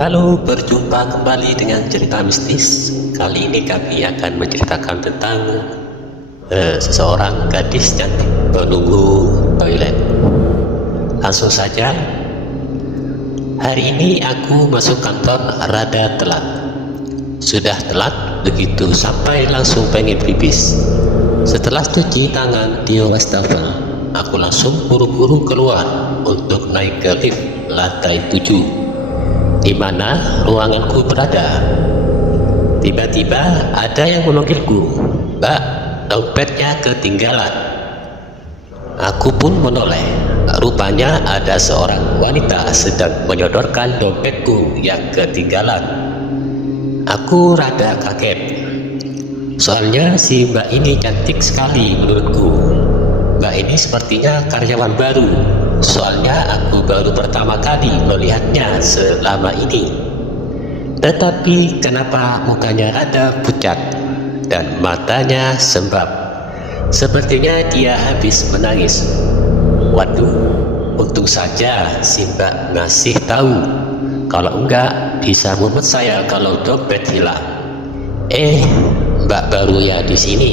Halo, berjumpa kembali dengan cerita mistis. Kali ini kami akan menceritakan tentang seseorang gadis cantik penunggu toilet. Langsung saja. Hari ini aku masuk kantor rada telat. Sudah telat, begitu sampai langsung pengen pipis. Setelah cuci tangan di wastafel, aku langsung buru-buru keluar untuk naik ke lift lantai 7, di mana ruanganku berada. Tiba-tiba ada yang memanggilku, "Mbak, dompetnya ketinggalan." Aku pun menoleh. Rupanya ada seorang wanita sedang menyodorkan dompetku yang ketinggalan. Aku rada kaget. Soalnya si mbak ini cantik sekali menurutku. Mbak ini sepertinya karyawan baru. Soalnya aku baru pertama kali melihatnya selama ini. Tetapi kenapa mukanya rada pucat dan matanya sembab? Sepertinya dia habis menangis. Waduh, untung saja si mbak ngasih tahu. Kalau enggak, bisa mumet saya kalau dompet hilang. Mbak baru ya di sini.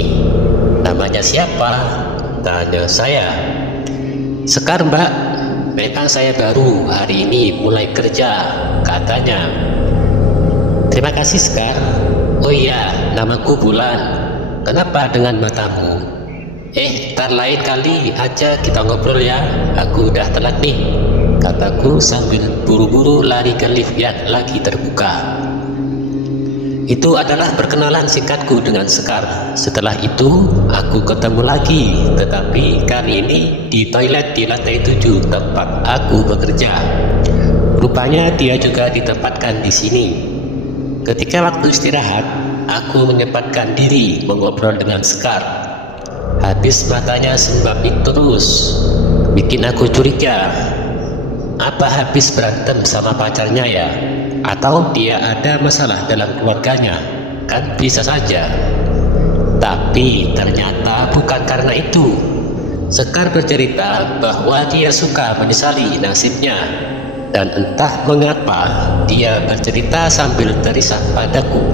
Namanya siapa? Tanya saya. "Sekar, Mbak. Memang saya baru hari ini mulai kerja," katanya. "Terima kasih, Sekar." "Oh iya, namaku Bulan. Kenapa dengan matamu?" Ntar lain kali aja kita ngobrol ya. Aku udah telat nih," kataku sambil buru-buru lari ke lift yang lagi terbuka. Itu adalah perkenalan singkatku dengan Sekar. Setelah itu aku ketemu lagi, tetapi kali ini di toilet di lantai 7 tempat aku bekerja. Rupanya dia juga ditempatkan di sini. Ketika waktu istirahat, aku menyempatkan diri mengobrol dengan Sekar. Habis matanya sembabit terus, bikin aku curiga. Apa habis berantem sama pacarnya ya? Atau dia ada masalah dalam keluarganya? Kan bisa saja. Tapi ternyata bukan karena itu. Sekar bercerita bahwa dia suka menyesali nasibnya. Dan entah mengapa dia bercerita sambil terisak padaku.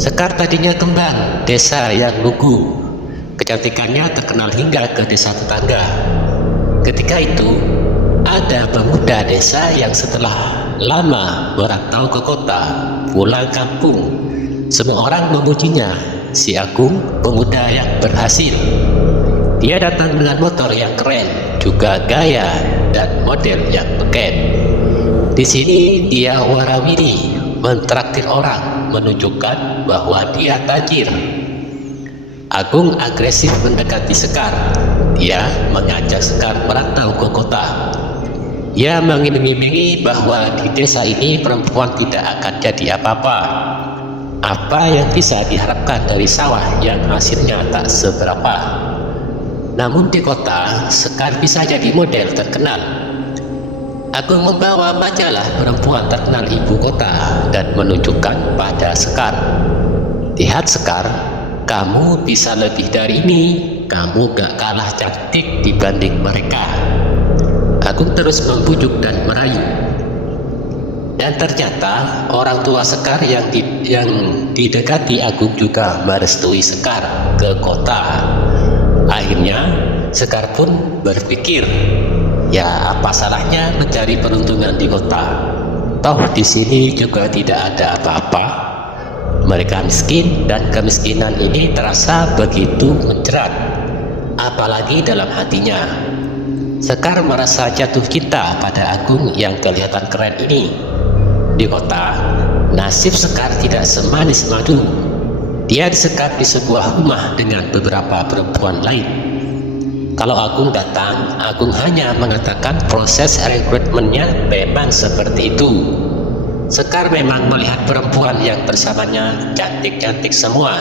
Sekar tadinya kembang desa yang lugu. Kecantikannya terkenal hingga ke desa tetangga. Ketika itu ada pemuda desa yang setelah lama merantau ke kota, pulang kampung. Semua orang memujinya. Si Agung, pemuda yang berhasil. Dia datang dengan motor yang keren, juga gaya dan model yang beken. Di sini dia warawiri, mentraktir orang, menunjukkan bahwa dia tajir. Agung agresif mendekati Sekar. Dia mengajak Sekar merantau ke kota. Ia mengiming-imingi bahwa di desa ini perempuan tidak akan jadi apa-apa. Apa yang bisa diharapkan dari sawah yang hasilnya tak seberapa. Namun di kota, Sekar bisa jadi model terkenal. Agung membawa majalah perempuan terkenal ibu kota dan menunjukkan pada Sekar. "Lihat Sekar, kamu bisa lebih dari ini. Kamu gak kalah cantik dibanding mereka." Agung terus membujuk dan merayu. Dan ternyata orang tua Sekar yang didekati Agung juga merestui Sekar ke kota. Akhirnya Sekar pun berpikir, ya apa salahnya mencari peruntungan di kota? Toh di sini juga tidak ada apa-apa. Mereka miskin dan kemiskinan ini terasa begitu menjerat, apalagi dalam hatinya. Sekar merasa jatuh cinta pada Agung yang kelihatan keren ini. Di kota, nasib Sekar tidak semanis madu. Dia disekap di sebuah rumah dengan beberapa perempuan lain. Kalau Agung datang, Agung hanya mengatakan proses rekrutmennya memang seperti itu. Sekar memang melihat perempuan yang bersamanya cantik-cantik semua.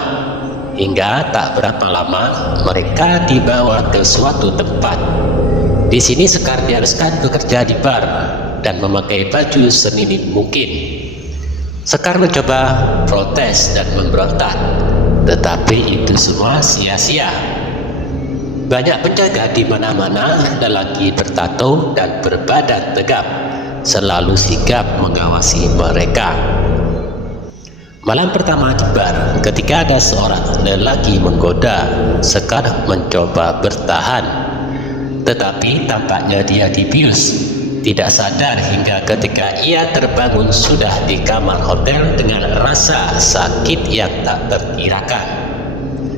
Hingga tak berapa lama mereka dibawa ke suatu tempat. Di sini Sekar diharuskan bekerja di bar dan memakai baju seminim mungkin. Sekar mencoba protes dan memberontak, tetapi itu semua sia-sia. Banyak penjaga di mana-mana, lelaki bertato dan berbadan tegap. selalu sigap mengawasi mereka. Malam pertama tiba ketika ada seorang lelaki menggoda. Sekar mencoba bertahan, tetapi tampaknya dia dibius. Tidak sadar hingga ketika ia terbangun sudah di kamar hotel dengan rasa sakit yang tak terkirakan.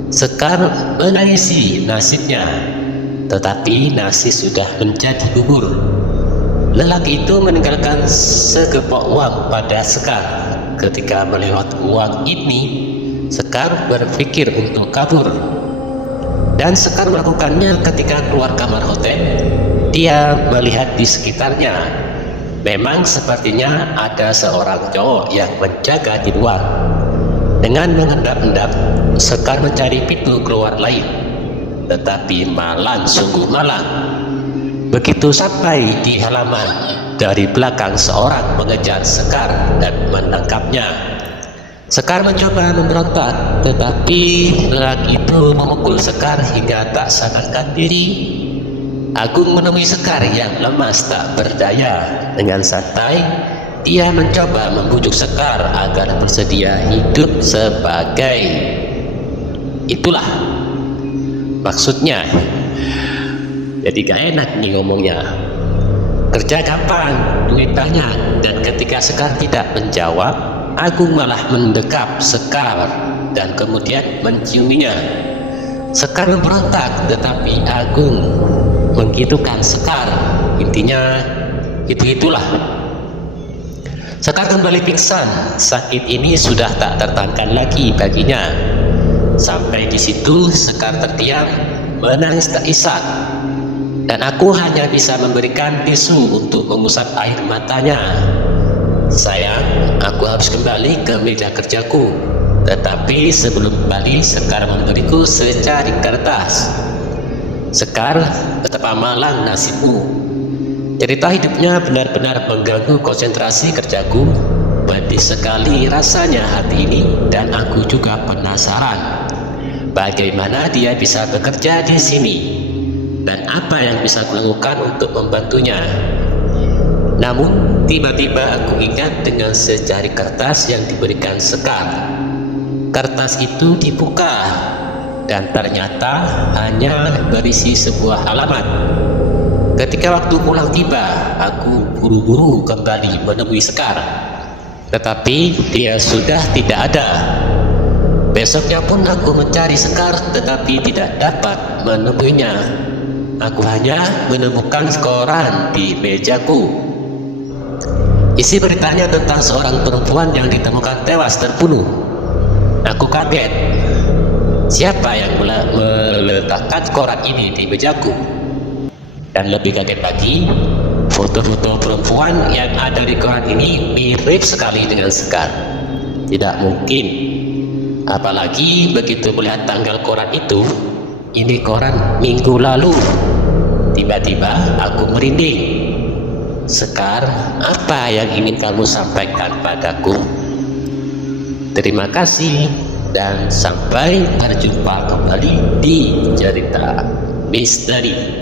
Sekar menangisi nasibnya, tetapi nasi sudah menjadi bubur. Lelaki itu meninggalkan segepok uang pada Sekar. Ketika melewat uang ini, Sekar berpikir untuk kabur. Dan Sekar melakukannya ketika keluar kamar hotel. Dia melihat di sekitarnya. Memang sepertinya ada seorang cowok yang menjaga di luar. Dengan mengendap-endap, Sekar mencari pintu keluar lain. Tetapi malam sungguh malam. Begitu sampai di halaman, dari belakang seorang mengejar Sekar dan menangkapnya. Sekar mencoba memberontak, tetapi lelaki itu memukul Sekar hingga tak sadarkan diri. Agung menemui Sekar yang lemas tak berdaya. Dengan santai, dia mencoba membujuk Sekar agar bersedia hidup sebagai itulah maksudnya. Jadi gak enak nih ngomongnya. Kerja gampang, duit banyak. Dan ketika Sekar tidak menjawab, Agung malah mendekap Sekar dan kemudian menciuminya. Sekar memberontak, tetapi Agung menggitukan Sekar. Intinya itu-itulah. Sekar kembali pingsan. Sakit ini sudah tak tertahankan lagi baginya. Sampai di situ Sekar terdiam, menangis tak isak. Dan aku hanya bisa memberikan tisu untuk mengusap air matanya. Sayang, aku harus kembali ke meja kerjaku. Tetapi sebelum kembali, Sekar memberiku secari kertas. Sekar, betapa malang nasibmu. Cerita hidupnya benar-benar mengganggu konsentrasi kerjaku. Pedih sekali rasanya hati ini, dan aku juga penasaran bagaimana dia bisa bekerja di sini dan apa yang bisa kulakukan untuk membantunya. Namun tiba-tiba aku ingat dengan secari kertas yang diberikan Sekar. Kertas itu dibuka dan ternyata hanya berisi sebuah halaman. Ketika waktu pulang tiba, aku buru-buru kembali menemui Sekar, tetapi dia sudah tidak ada. Besoknya pun aku mencari Sekar, tetapi tidak dapat menemuinya. Aku hanya menemukan koran di mejaku. Isi beritanya tentang seorang perempuan yang ditemukan tewas terbunuh. Aku kaget. Siapa yang meletakkan koran ini di mejaku? Dan lebih kaget lagi, foto-foto perempuan yang ada di koran ini mirip sekali dengan Sekar. Tidak mungkin. Apalagi begitu melihat tanggal koran itu, ini koran minggu lalu. Tiba-tiba aku merinding. Sekar, apa yang ingin kamu sampaikan padaku? Terima kasih. Dan sampai berjumpa kembali di cerita misteri.